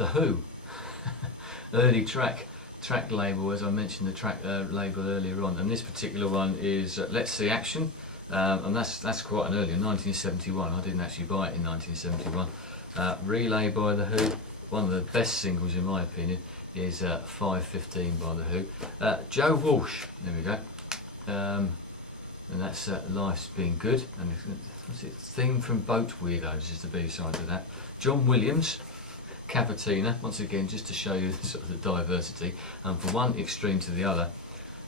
The Who, early track label, as I mentioned the track label earlier on, and this particular one is Let's See Action, and that's quite an early, 1971. I didn't actually buy it in 1971. Relay by The Who, one of the best singles in my opinion is 5:15 by The Who. Joe Walsh, there we go, and that's Life's Been Good, and what's it, Theme from Boat Weirdos is the B-side to that. John Williams, Cavatina, once again just to show you sort of the diversity, and from one extreme to the other,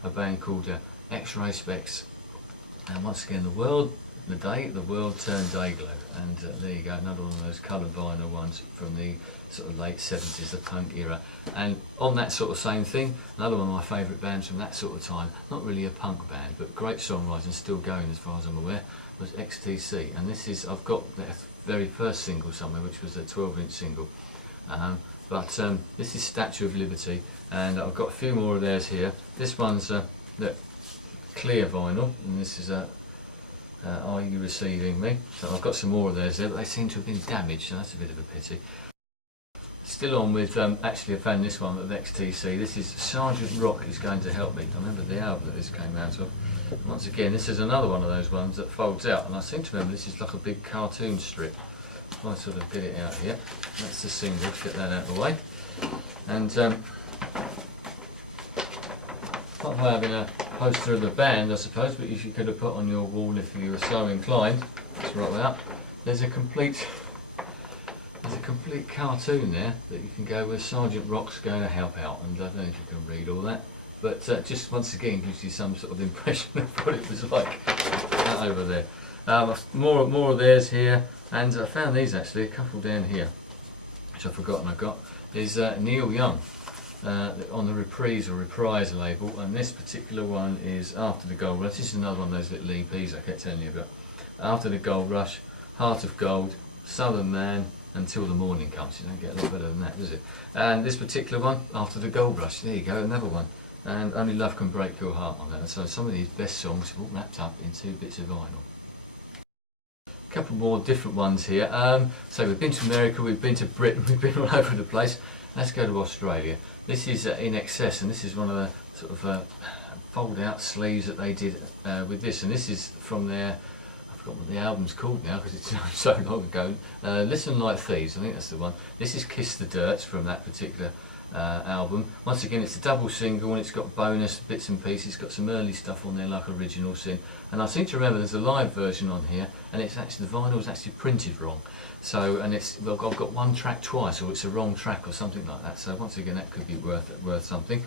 a band called X-Ray Specs, and once again the world turned day glow, and there you go, another one of those coloured vinyl ones from the sort of late 70s, the punk era. And on that sort of same thing, another one of my favourite bands from that sort of time, not really a punk band but great songwriting, still going as far as I'm aware, was XTC, and this is, I've got their very first single somewhere, which was a 12-inch single, this is Statue of Liberty, and I've got a few more of theirs here. This one's the clear vinyl, and this is Are You Receiving Me? So I've got some more of theirs there, but they seem to have been damaged, so that's a bit of a pity. Still on with, actually I found this one of XTC. This is Sergeant Rock Is Going to Help Me. I remember the album that this came out of. Once again, this is another one of those ones that folds out, and I seem to remember this is like a big cartoon strip. If I sort of get it out here, that's the single, let's get that out of the way. And apart from having a poster of the band, I suppose, but if you could have put on your wall if you were so inclined, let's roll that up. There's a complete cartoon there that you can go with Sergeant Rock's Going to Help Out, and I don't know if you can read all that, but just once again gives you some sort of impression of what it was like over there. More of theirs here, and I found these actually, a couple down here, which I've forgotten I got, is Neil Young on the Reprise label, and this particular one is After the Gold Rush. This is another one of those little EPs I kept telling you about. After the Gold Rush, Heart of Gold, Southern Man, Until the Morning Comes. You don't get a lot better than that, does it? And this particular one, After the Gold Rush, there you go, another one. And Only Love Can Break Your Heart on that. So some of these best songs are all wrapped up in 2 bits of vinyl. A couple more different ones here. So we've been to America, we've been to Britain, we've been all over the place. Let's go to Australia. This is In Excess, and this is one of the sort of fold out sleeves that they did with this, and this is from their, I forgot what the album's called now because it's so long ago, Listen Like Thieves, I think that's the one. This is Kiss the Dirt from that particular album. Once again, it's a double single and it's got bonus bits and pieces. It's got some early stuff on there like Original Sin, and I seem to remember there's a live version on here, and it's actually, the vinyl is actually printed wrong. So, and it's, well, I've got one track twice, or it's a wrong track or something like that. So once again, that could be worth something.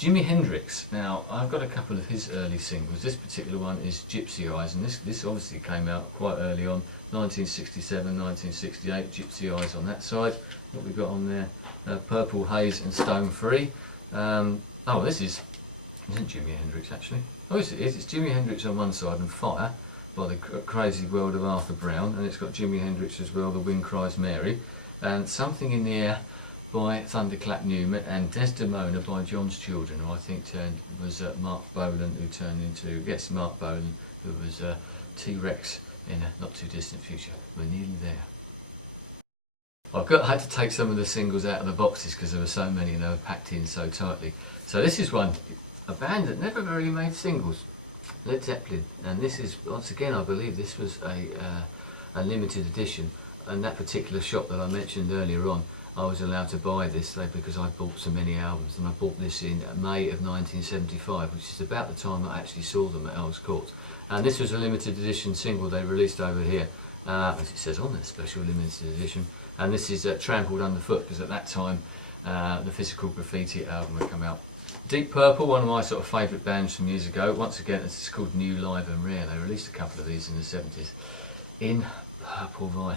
Jimi Hendrix. Now, I've got a couple of his early singles. This particular one is Gypsy Eyes, and this obviously came out quite early on, 1967, 1968. Gypsy Eyes on that side. What we've got on there, Purple Haze and Stone Free. Oh, this isn't Jimi Hendrix actually. Oh, yes it is. It's Jimi Hendrix on one side and Fire by the Crazy World of Arthur Brown, and it's got Jimi Hendrix as well, The Wind Cries Mary, and Something in the Air by Thunderclap Newman, and Desdemona by John's Children, who I think was Mark Bolan, who turned into, yes, Mark Bolan, who was T-Rex in a not too distant future. We're nearly there. I had to take some of the singles out of the boxes because there were so many and they were packed in so tightly. So this is one, a band that never really made singles, Led Zeppelin, and this is, once again, I believe this was a limited edition, and that particular shop that I mentioned earlier on, I was allowed to buy this because I bought so many albums, and I bought this in May of 1975, which is about the time I actually saw them at Earls Court. And this was a limited edition single they released over here, as it says on there, special limited edition. And this is Trampled Underfoot, because at that time the Physical Graffiti album had come out. Deep Purple, one of my sort of favourite bands from years ago. Once again, it's called New, Live and Rare. They released a couple of these in the 70s in purple vinyl.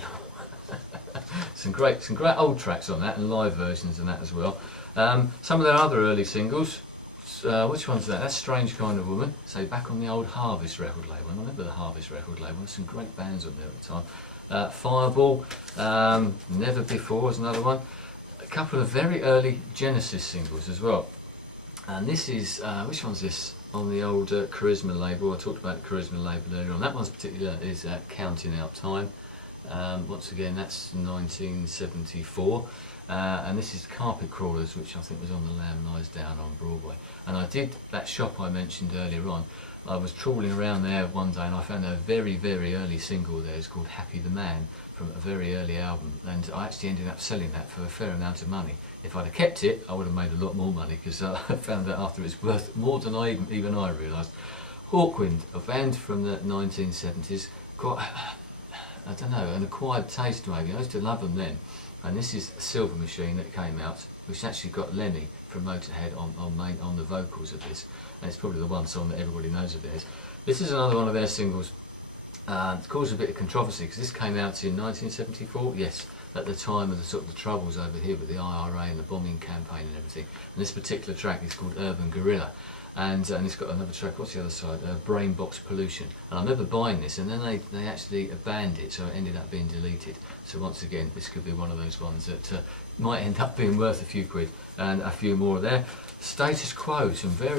some great old tracks on that, and live versions and that as well. Some of their other early singles. Which one's that? That's Strange Kind of Woman. So back on the old Harvest record label. I remember the Harvest record label. There's some great bands on there at the time. Fireball, Never Before was another one. A couple of very early Genesis singles as well. And this is, which one's this? On the old Charisma label. I talked about the Charisma label earlier on. That one's particular is Counting Out Time. Once again, that's 1974. and this is Carpet Crawlers, which I think was on The Lamb Lies Down on Broadway. And I did that shop I mentioned earlier on. I was trawling around there one day and I found a very, very early single there. It's called Happy the Man, from a very early album, and I actually ended up selling that for a fair amount of money. If I'd have kept it, I would have made a lot more money, because I found that after it's worth more than even I realised. Hawkwind, a band from the 1970s, quite, I don't know, an acquired taste maybe. I used to love them then. And this is Silver Machine that came out, which actually got Lemmy from Motorhead on the vocals of this, and it's probably the one song that everybody knows of theirs. This is another one of their singles. It caused a bit of controversy because this came out in 1974, yes, at the time of the sort of the troubles over here with the IRA and the bombing campaign and everything. And this particular track is called Urban Guerrilla, and it's got another track. What's the other side? Brain Box Pollution. And I remember buying this, and then they actually banned it, so it ended up being deleted. So once again, this could be one of those ones that might end up being worth a few quid, and a few more there. Status Quo,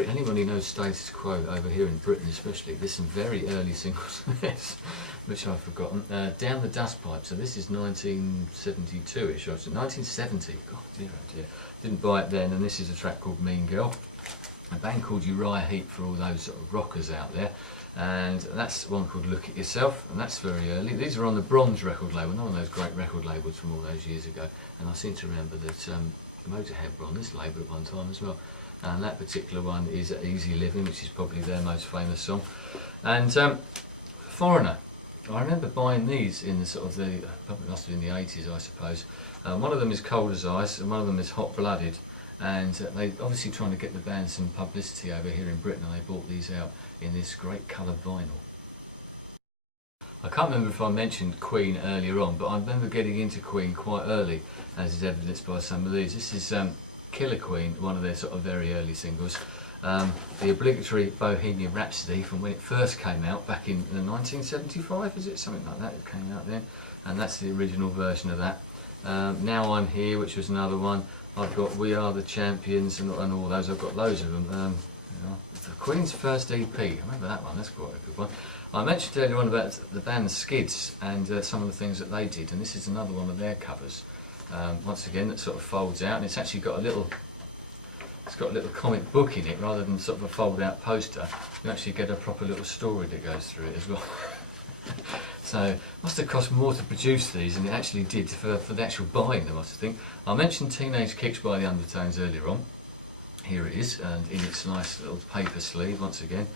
anyone who knows Status Quo over here in Britain especially, there's some very early singles from this, which I've forgotten. Down the Dust Pipe, so this is 1972-ish, or 1970, god dear oh dear. Didn't buy it then, and this is a track called Mean Girl. A band called Uriah Heep for all those sort of rockers out there, and that's one called Look at Yourself, and that's very early. These are on the Bronze record label, not one of those great record labels from all those years ago, and I seem to remember that Motorhead were on this label at one time as well, and that particular one is Easy Living, which is probably their most famous song. And Foreigner, I remember buying these in the sort of the, probably must have been the 80s I suppose. One of them is Cold as Ice and one of them is Hot Blooded, and they obviously trying to get the band some publicity over here in Britain, and they bought these out in this great coloured vinyl. I can't remember if I mentioned Queen earlier on, but I remember getting into Queen quite early, as is evidenced by some of these. This is Killer Queen, one of their sort of very early singles. The obligatory Bohemian Rhapsody from when it first came out back in 1975, is it? Something like that, it came out then. And that's the original version of that. Now I'm Here, which was another one. I've got We Are the Champions and all those. I've got loads of them. The Queen's first EP, I remember that one, that's quite a good one. I mentioned earlier on about the band Skids and some of the things that they did, and this is another one of their covers. Once again, that sort of folds out, and it's actually got a little comic book in it rather than sort of a fold-out poster. You actually get a proper little story that goes through it as well. So it must have cost more to produce these than it actually did for the actual buying them, I think. I mentioned Teenage Kicks by the Undertones earlier on. Here it is, and in its nice little paper sleeve once again.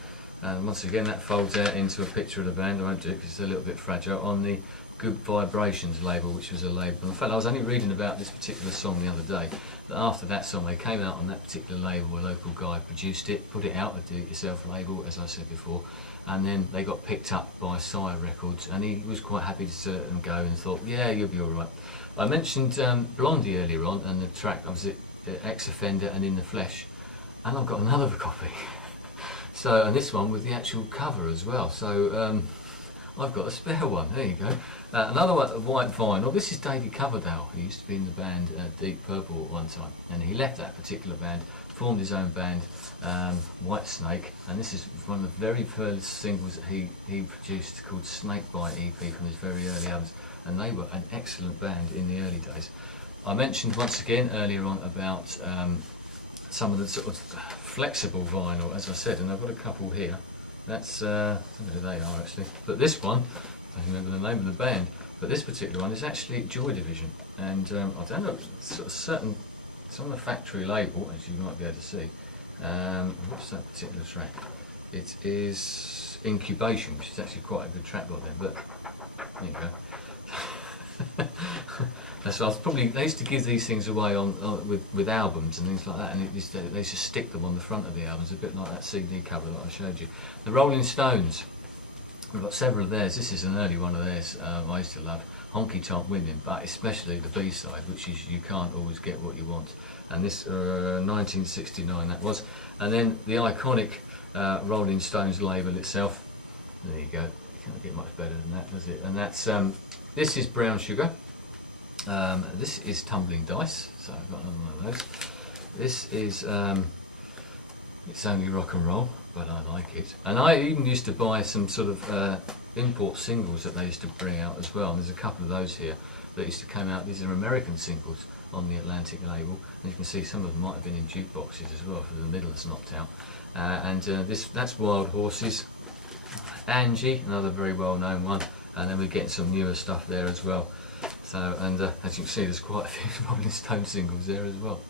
And once again that folds out into a picture of the band. I won't do it because it's a little bit fragile, on the Good Vibrations label, which was a label. In fact, I was only reading about this particular song the other day, that after that song they came out on that particular label, a local guy produced it, put it out, a do-it-yourself label, as I said before, and then they got picked up by Sire Records, and he was quite happy to let them go and thought, yeah, you'll be alright. I mentioned Blondie earlier on, and the track, obviously, Ex-Offender and In the Flesh, and I've got another copy. So, and this one with the actual cover as well, so I've got a spare one, there you go. Another one, white vinyl. This is David Coverdale, who used to be in the band Deep Purple at one time, and he left that particular band, formed his own band, White Snake, and this is one of the very first singles that he produced, called Snakebite EP, from his very early albums, and they were an excellent band in the early days. I mentioned once again earlier on about some of the sort of flexible vinyl, as I said, and I've got a couple here. That's, I don't know who they are actually, but this one, I don't remember the name of the band, but this particular one is actually Joy Division, and I don't know, sort of certain, it's on the factory label, as you might be able to see. What's that particular track? It is Incubation, which is actually quite a good track by them, but there you go. So I was probably, they used to give these things away on with albums and things like that, and they used to stick them on the front of the albums, a bit like that CD cover that I showed you. The Rolling Stones, we've got several of theirs. This is an early one of theirs I used to love, Honky Tonk Women, but especially the B-side, which is You Can't Always Get What You Want, and this 1969 that was. And then the iconic Rolling Stones label itself, there you go, you can't get much better than that, does it? And that's, this is Brown Sugar. This is Tumbling Dice, so I've got another one of those. This is It's Only Rock and Roll, but I like it. And I even used to buy some sort of import singles that they used to bring out as well, and there's a couple of those here that used to come out. These are American singles on the Atlantic label, and you can see some of them might have been in jukeboxes as well, for the middle that's knocked out. That's Wild Horses. Angie, another very well known one, and then we're getting some newer stuff there as well. So, and as you can see, there's quite a few Rolling Stone singles there as well.